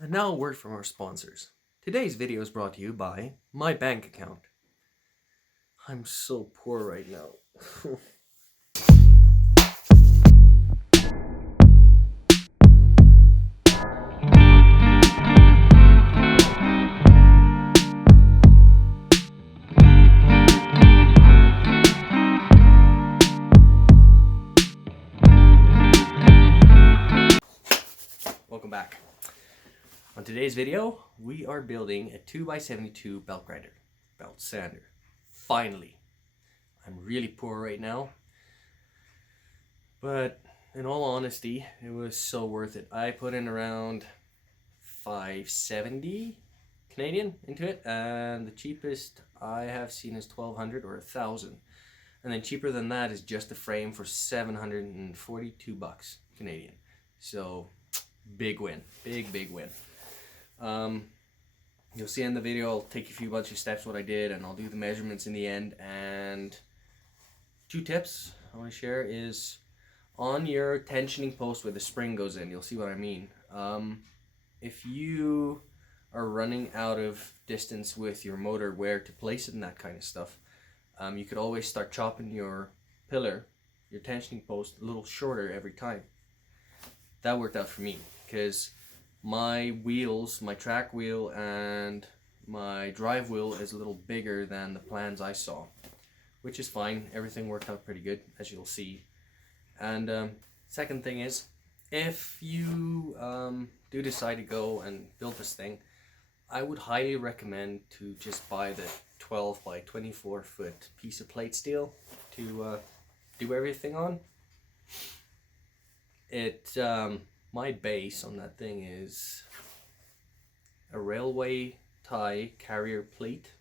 And now a word from our sponsors. Today's video is brought to you by my bank account. I'm so poor right now. Welcome back. On today's video, we are building a 2x72 belt grinder, belt sander. Finally. I'm really poor right now, but in all honesty, it was so worth it. I put in around $570 Canadian into it, and the cheapest I have seen is $1,200 or $1,000. And then cheaper than that is just the frame for $742 Canadian. So big win, big win. You'll see in the video, I'll take you through a bunch of steps what I did, and I'll do the measurements in the end. And two tips I want to share is on your tensioning post where the spring goes in, you'll see what I mean. If you are running out of distance with your motor where to place it and that kind of stuff, you could always start chopping your pillar, your tensioning post, a little shorter every time. That worked out for me because my wheels, my track wheel and my drive wheel is a little bigger than the plans I saw, which is fine. Everything worked out pretty good, as you'll see. And second thing is, if you do decide to go and build this thing, I would highly recommend to just buy the 12 by 24 foot piece of plate steel to do everything on. My base on that thing is a railway tie carrier plate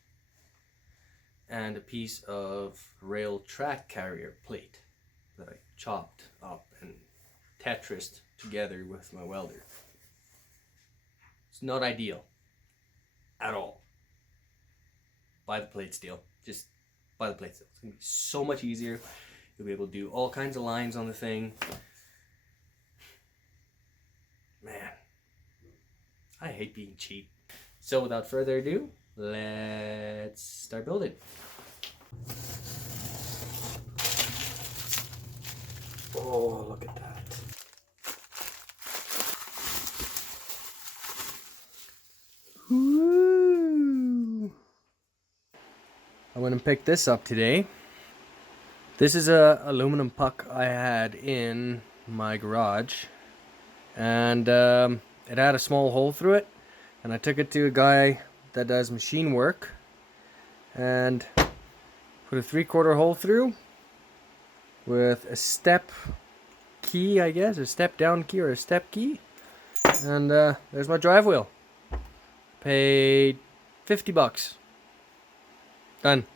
and a piece of rail track carrier plate that I chopped up and Tetrised together with my welder. It's not ideal at all. Buy the plate steel. Just buy the plate steel. It's going to be so much easier. You'll be able to do all kinds of lines on the thing. Man, I hate being cheap. So without further ado, let's start building. Oh, look at that. Woo! I went and picked this up today. This is a aluminum puck I had in my garage. And it had a small hole through it, and I took it to a guy that does machine work and put a 3/4 hole through with a step key, I guess, a step down key or a step key, and there's my drive wheel. Paid $50. Done.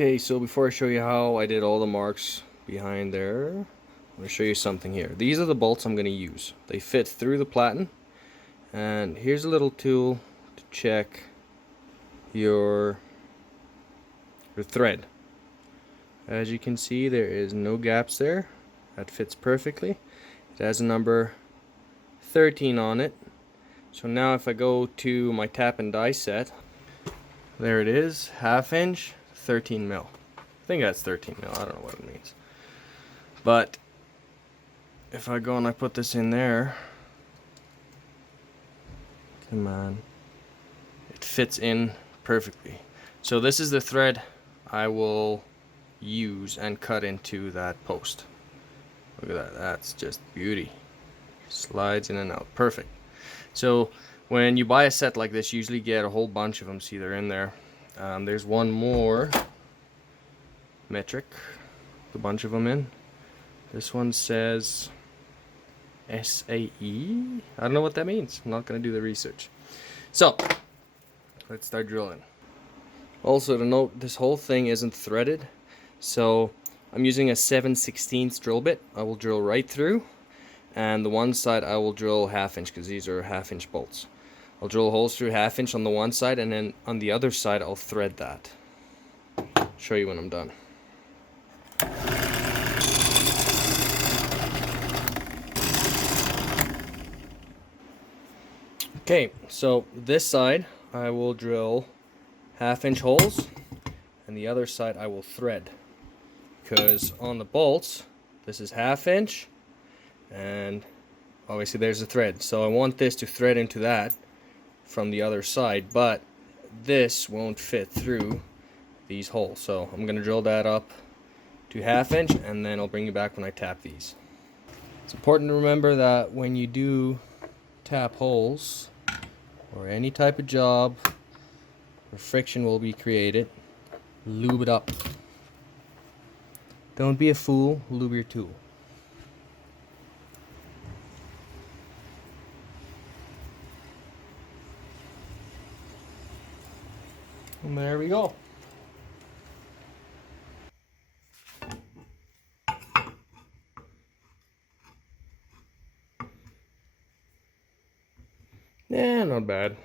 Okay, so before I show you how I did all the marks behind there, I'm going to show you something here. These are the bolts I'm going to use. They fit through the platen, and here's a little tool to check your thread. As you can see, there is no gaps there. That fits perfectly. It has a number 13 on it. So now if I go to my tap and die set, there it is, 1/2 inch. 13 mil. I think that's 13 mil. I don't know what it means. But if I go and I put this in there, come on, it fits in perfectly. So this is the thread I will use and cut into that post. Look at that. That's just beauty. Slides in and out. Perfect. So when you buy a set like this, you usually get a whole bunch of them. See, they're in there. There's one more metric, a bunch of them in. This one says SAE. I don't know what that means. I'm not going to do the research. So let's start drilling. Also to note, this whole thing isn't threaded, so I'm using a 7/16 drill bit. I will drill right through, and the one side I will drill 1/2 inch because these are 1/2 inch bolts. I'll drill holes through 1/2 inch on the one side, and then on the other side I'll thread that. Show you when I'm done. Okay, so this side I will drill 1/2-inch holes, and the other side I will thread, because on the bolts this is 1/2 inch, and obviously there's a thread, so I want this to thread into that from the other side, but this won't fit through these holes, so I'm gonna drill that up to 1/2 inch, and then I'll bring you back when I tap these. It's important to remember that when you do tap holes or any type of job where friction will be created, lube it up. Don't be a fool, lube your tool. And there we go. Yeah, not bad.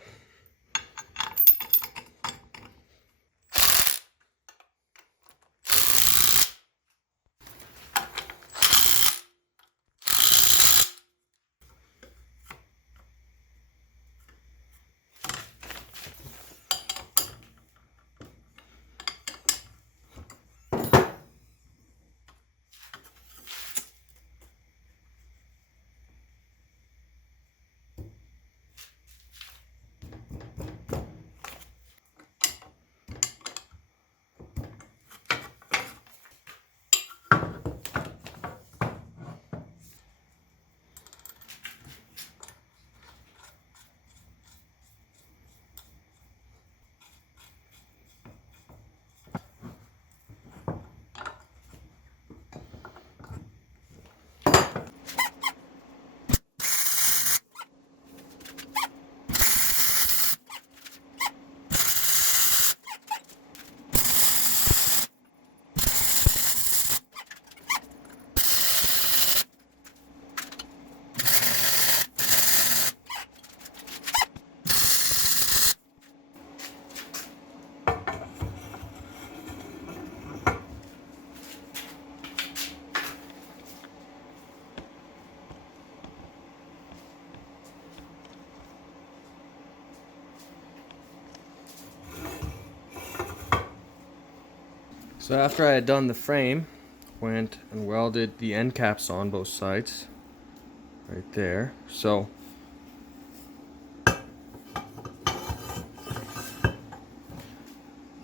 So after I had done the frame, went and welded the end caps on both sides, right there. So now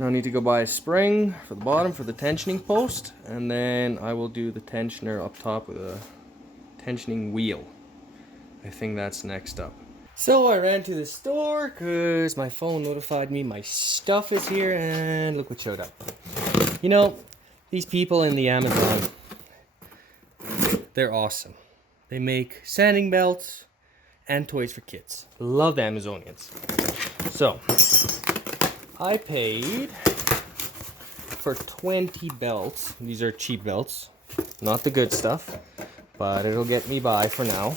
I need to go buy a spring for the bottom for the tensioning post, and then I will do the tensioner up top with a tensioning wheel. I think that's next up. So I ran to the store because my phone notified me my stuff is here, and look what showed up. You know, these people in the Amazon, they're awesome. They make sanding belts and toys for kids. Love the Amazonians. So, I paid for 20 belts. These are cheap belts, not the good stuff, but it'll get me by for now.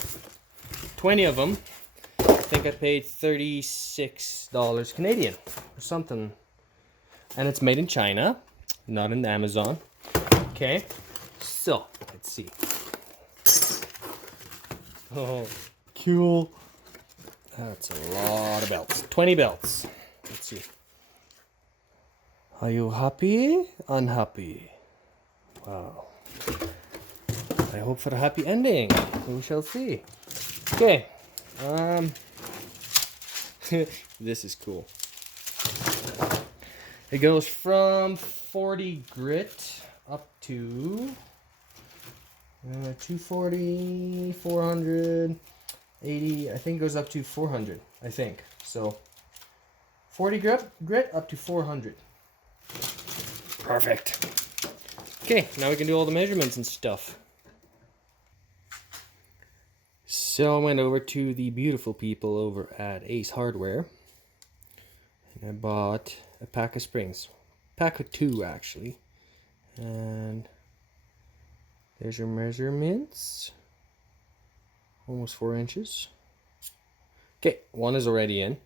20 of them. I think I paid $36 Canadian or something. And it's made in China, not in Amazon. Okay, so let's see. Oh, cool. That's a lot of belts. 20 belts. Let's see. Are you happy? Unhappy? Wow. I hope for a happy ending. We shall see. Okay. This is cool. It goes from 40 grit up to 240, 480. I think it goes up to 400. I think so. 40 grit up to 400. Perfect. Okay, now we can do all the measurements and stuff. So I went over to the beautiful people over at Ace Hardware, and I bought a pack of springs. Pack of 2 actually. And there's your measurements. Almost 4 inches. Okay, one is already in.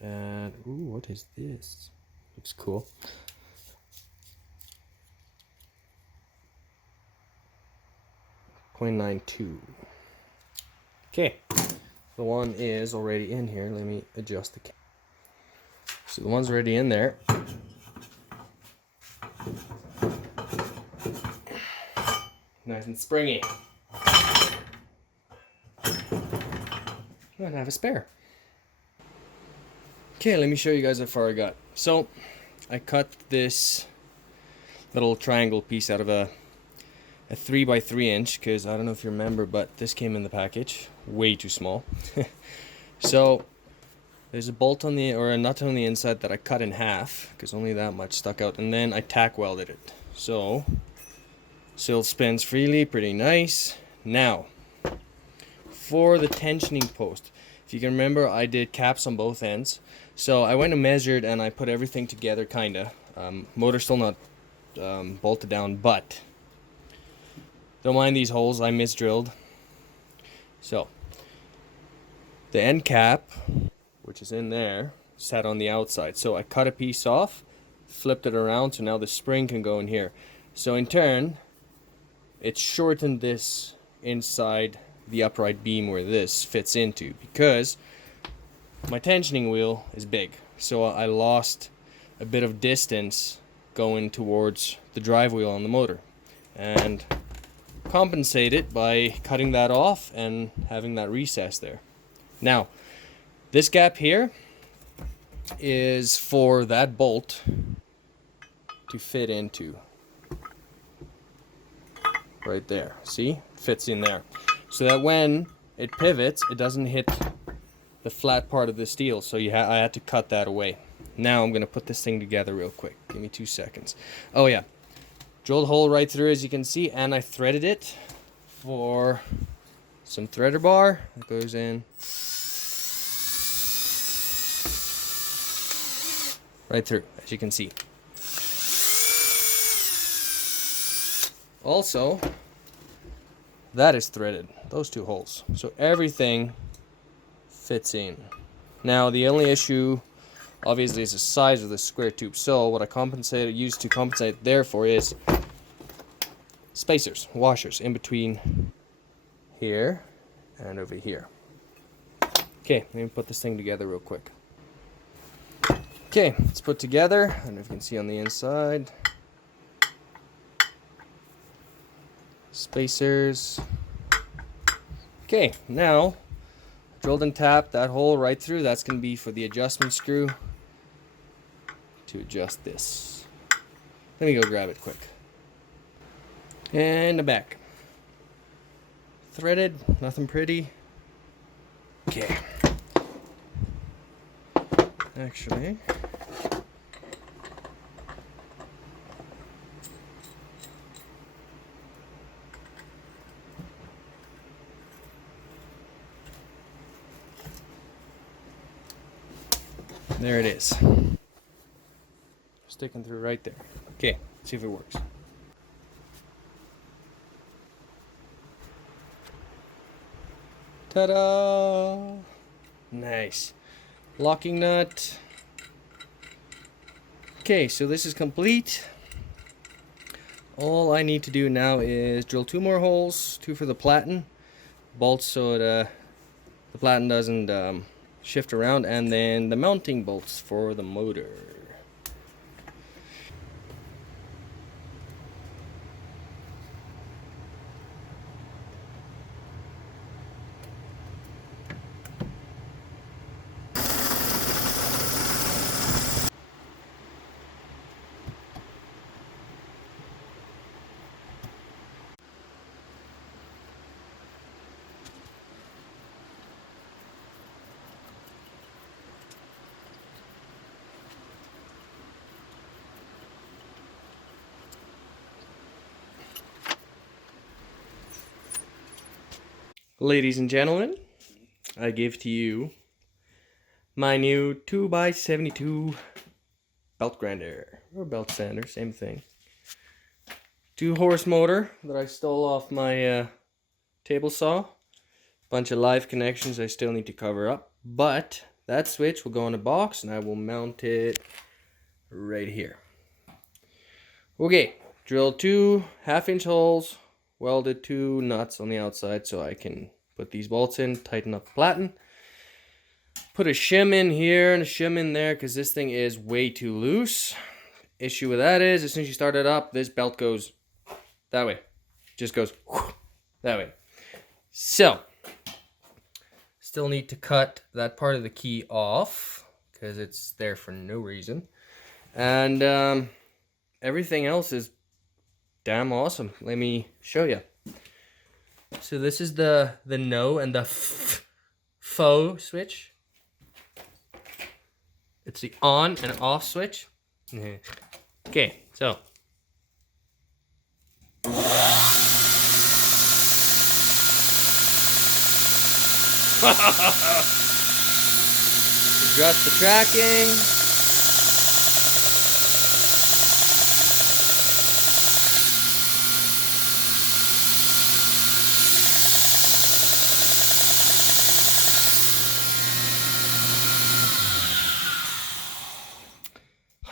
And ooh, what is this? Looks cool. .92. Okay, The one is already in here. Let me adjust the camera. So the one's already in there. Nice and springy. And I have a spare. Okay, let me show you guys how far I got. So I cut this little triangle piece out of a 3x3 inch, because I don't know if you remember, but this came in the package way too small. So there's a bolt on the, or a nut on the inside that I cut in half because only that much stuck out, and then I tack welded it. So it spins freely, pretty nice. Now for the tensioning post, if you can remember, I did caps on both ends. So I went and measured and I put everything together, kinda. Motor's still not bolted down, but don't mind these holes, I misdrilled. So the end cap, which is in there, sat on the outside. So I cut a piece off, flipped it around, so now the spring can go in here. So in turn, it shortened this inside the upright beam where this fits into, because my tensioning wheel is big. So I lost a bit of distance going towards the drive wheel on the motor, and compensate it by cutting that off and having that recess there. Now, this gap here is for that bolt to fit into. Right there. See? Fits in there. So that when it pivots, it doesn't hit the flat part of the steel. So I had to cut that away. Now I'm going to put this thing together real quick. Give me 2 seconds. Oh yeah. Drilled a hole right through, as you can see, and I threaded it for some threader bar that goes in right through, as you can see. Also, that is threaded, those 2 holes. So everything fits in. Now the only issue obviously is the size of the square tube. So what I used to compensate therefore is spacers, washers in between here and over here. Okay, let me put this thing together real quick. Okay, it's put together. I don't know if you can see on the inside. Spacers. Okay, now drilled and tapped that hole right through. That's going to be for the adjustment screw to adjust this. Let me go grab it quick. And the back. Threaded, nothing pretty. Okay. Actually, there it is. Sticking through right there. Okay, see if it works. Ta-da! Nice. Locking nut. Okay, so this is complete. All I need to do now is drill 2 more holes, 2 for the platen, bolts so the platen doesn't shift around, and then the mounting bolts for the motor. Ladies and gentlemen, I give to you my new 2x72 belt grinder, or belt sander, same thing. 2-horse motor that I stole off my table saw. Bunch of live connections I still need to cover up, but that switch will go in a box and I will mount it right here. Okay, drilled 2 half-inch holes, welded 2 nuts on the outside so I can put these bolts in, tighten up the platen. Put a shim in here and a shim in there because this thing is way too loose. Issue with that is, as soon as you start it up, this belt goes that way. Just goes that way. So, still need to cut that part of the key off because it's there for no reason. And everything else is damn awesome. Let me show you. So this is the no and the faux switch. It's the on and off switch. Okay, so. Adjust the tracking.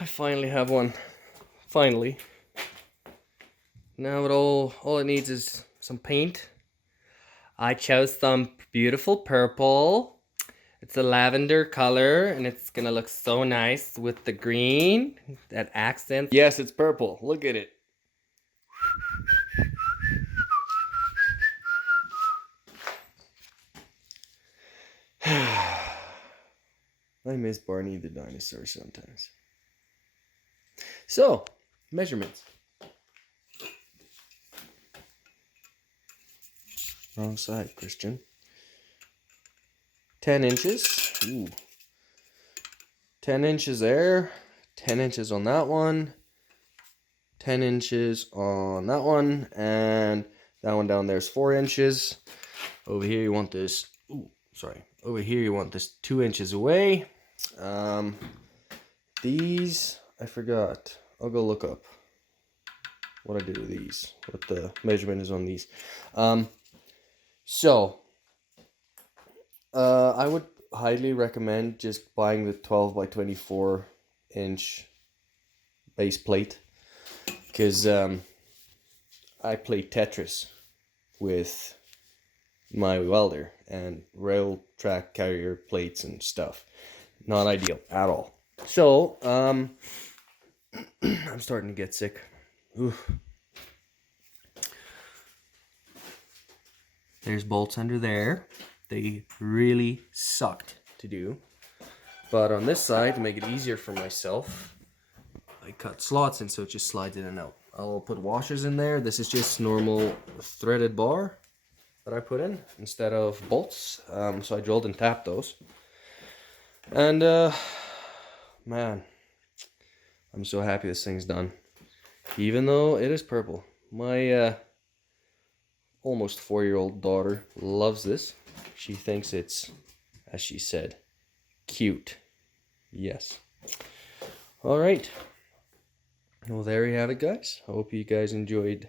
I finally have one. Finally. Now all it needs is some paint. I chose some beautiful purple. It's a lavender color and it's gonna look so nice with the green. That accent. Yes, it's purple. Look at it. I miss Barney the dinosaur sometimes. So, measurements. Wrong side, Christian. 10 inches. Ooh. 10 inches there. 10 inches on that one. 10 inches on that one. And that one down there is 4 inches. Over here you want this. Ooh, sorry. Over here you want this 2 inches away. These, I forgot. I'll go look up what I do with these. What the measurement is on these. So, I would highly recommend just buying the 12 by 24 inch base plate because I play Tetris with my welder and rail track carrier plates and stuff. Not ideal at all. So, I'm starting to get sick. Oof. There's bolts under there. They really sucked to do. But on this side, to make it easier for myself, I cut slots in so it just slides in and out. I'll put washers in there. This is just normal threaded bar that I put in instead of bolts. So I drilled and tapped those. And man, I'm so happy this thing's done. Even though it is purple. My almost 4-year-old daughter loves this. She thinks it's, as she said, cute. Yes. All right. Well, there you have it, guys. I hope you guys enjoyed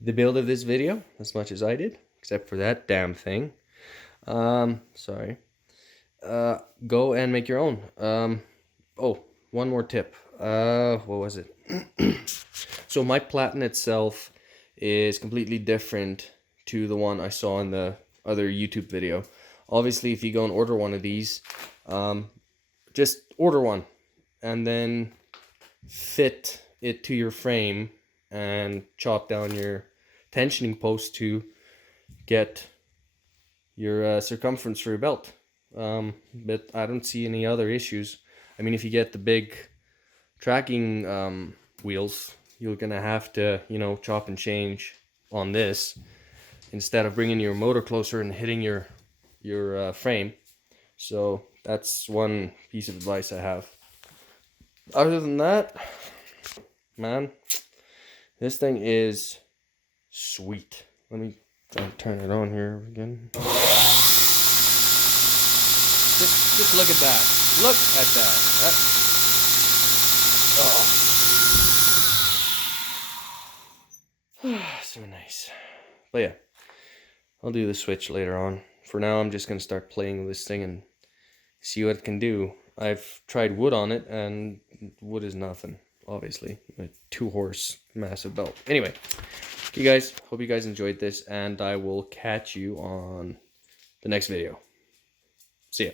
the build of this video as much as I did, except for that damn thing. Sorry. Go and make your own. Oh, one more tip. What was it? So my Platen itself is completely different to the one I saw in the other YouTube video. Obviously, if you go and order one of these, just order one and then fit it to your frame and chop down your tensioning post to get your circumference for your belt. But I don't see any other issues. I mean, if you get the big tracking wheels, you're gonna have to, you know, chop and change on this instead of bringing your motor closer and hitting your frame. So that's one piece of advice I have. Other than that, man, this thing is sweet. Let me try and turn it on here again. Just look at that. Look at that. Oh. So nice. But yeah, I'll do the switch later on. For now, I'm just going to start playing with this thing and see what it can do. I've tried wood on it, and wood is nothing, obviously. A 2-horse massive belt. Anyway, you guys, hope you guys enjoyed this, and I will catch you on the next video. See ya.